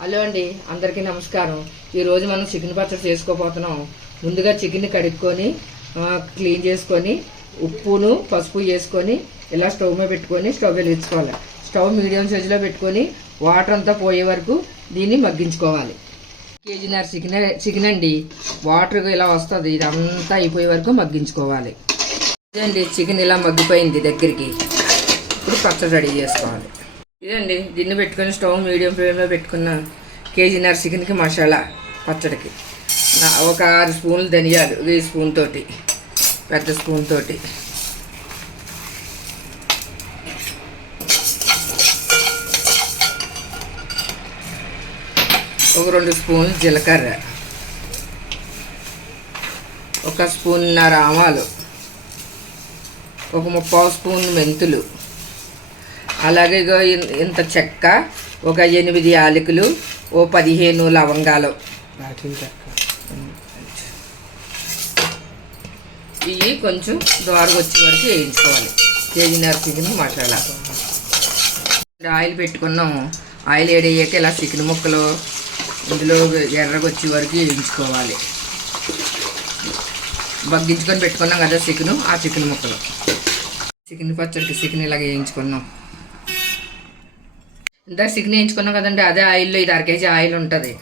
Hello అండి, అందరికీ నమస్కారం. ఈరోజు మనం చికెన్ పచ్చడి చేసుకోబోతున్నాం. ముందుగా చికెన్ కడుక్కొని క్లీన్ చేసుకొని ఉప్పును పసుపు వేసుకొని ఇలా స్టవ్ మీద పెట్టుకొని స్టవ్ వెలిగించుకోవాలి. స్టవ్ మీడియం సైజులో పెట్టుకొని వాటర్ అంతా పోయే వరకు దీన్ని మగ్గించుకోవాలి. కేజీన్నర చికెన్ అండి. వాటర్ ఇలా వస్తుంది, ఇదంతా అయిపోయే వరకు మగ్గించుకోవాలి. ఇదండి చికెన్ ఇలా మగ్గిపోయింది దగ్గరికి. ఇప్పుడు పచ్చడి రెడీ చేసుకోవాలి. ఇదండి గిన్నె పెట్టుకొని స్టవ్ మీడియం ఫ్లేమ్లో పెట్టుకున్న కేజీన్నర చికెన్కి మసాలా పచ్చడికి ఒక 6 స్పూన్లు ధనియాలు, ఈ స్పూన్ తోటి పెద్ద స్పూన్ తోటి ఒక 2 స్పూన్లు జీలకర్ర, ఒక స్పూన్నర ఆవాలు, ఒక 3/4 స్పూన్ మెంతులు, అలాగే ఇంత చెక్క, ఒక 8 యాలకులు, ఓ 15 లవంగాలు, ఇవి కొంచెం దోరగా వచ్చే వరకు వేయించుకోవాలి. కేజీన్నర చికెన్ మసాలా. ఆయిల్ పెట్టుకున్నాము. ఆయిల్ వేడయ్యాక ఇలా చికెన్ ముక్కలు ఇందులో ఎర్రగా వచ్చే వరకు వేయించుకోవాలి. బగ్గించుకొని పెట్టుకున్నాం కదా చికెను, ఆ చికెన్ ముక్కలు చికెన్ పచ్చడికి చికెన్ ఇలాగ వేయించుకున్నాం. ఇందాక చికెన్ వేయించుకున్నాం కదండి, అదే ఆయిల్లో ఇది 1/2 కేజీ ఆయిల్ ఉంటుంది.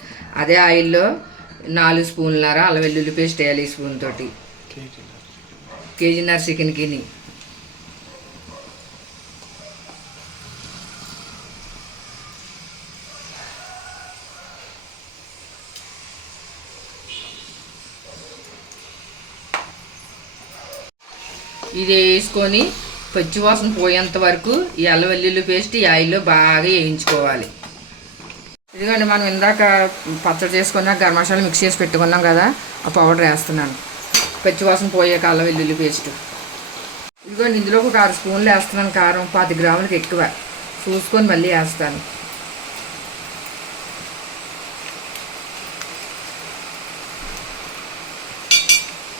అదే ఆయిల్లో 4 స్పూన్లన్నర అల్లం వెల్లుల్లి పేస్ట్ వేయాలి. ఈ స్పూన్ తోటి కేజీన్నర చికెన్కి. ఇది వేసుకొని పచ్చివాసన పోయేంత వరకు ఈ అల్లం వెల్లుల్లి పేస్ట్ ఈ ఆయిల్లో బాగా వేయించుకోవాలి. ఇదిగోండి మనం ఇందాక పచ్చడి చేసుకున్నాక గరం మసాలా మిక్స్ చేసి పెట్టుకున్నాం కదా, ఆ పౌడర్ వేస్తున్నాను. పచ్చివాసన పోయాక అల్లం వెల్లుల్లి పేస్ట్. ఇదిగోండి ఇందులో ఒక 6 స్పూన్లు వేస్తున్నాను. కారం 10 గ్రాములకు ఎక్కువ చూసుకొని మళ్ళీ వేస్తాను.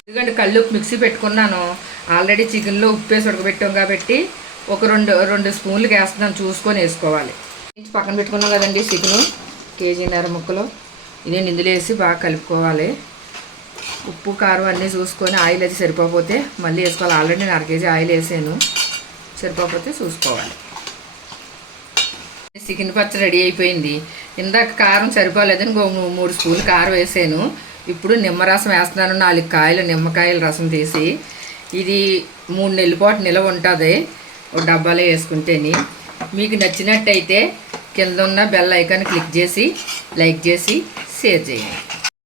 ఎందుకంటే కళ్ళు మిక్సీ పెట్టుకున్నాను. ఆల్రెడీ చికెన్లో ఉప్పు వేసి ఉడకబెట్టాం కాబట్టి ఒక 2 స్పూన్లకి వేస్తున్నాను. చూసుకొని వేసుకోవాలి. పక్కన పెట్టుకున్నాం కదండి చికెను కేజీన్నర ముక్కలు. ఇదే ఇందులో వేసి బాగా కలుపుకోవాలి. ఉప్పు కారం అన్నీ చూసుకొని ఆయిల్ అది సరిపోతే మళ్ళీ వేసుకోవాలి. ఆల్రెడీ నేను 1/2 కేజీ ఆయిల్ వేసాను, సరిపోతే చూసుకోవాలి. చికెన్ పచ్చడి రెడీ అయిపోయింది. ఇందాక కారం సరిపోలేదని 3 స్పూన్లు కారం వేసాను. ఇప్పుడు నిమ్మరసం వేస్తున్నాను. 4 కాయలు నిమ్మకాయల రసం తీసి. ఇది 3 నెలల పాటు నిలవ ఉంటుంది ఒక డబ్బాలో వేసుకుంటేని. మీకు నచ్చినట్టయితే కింద ఉన్న బెల్ ఐకాన్ క్లిక్ చేసి లైక్ చేసి షేర్ చేయండి.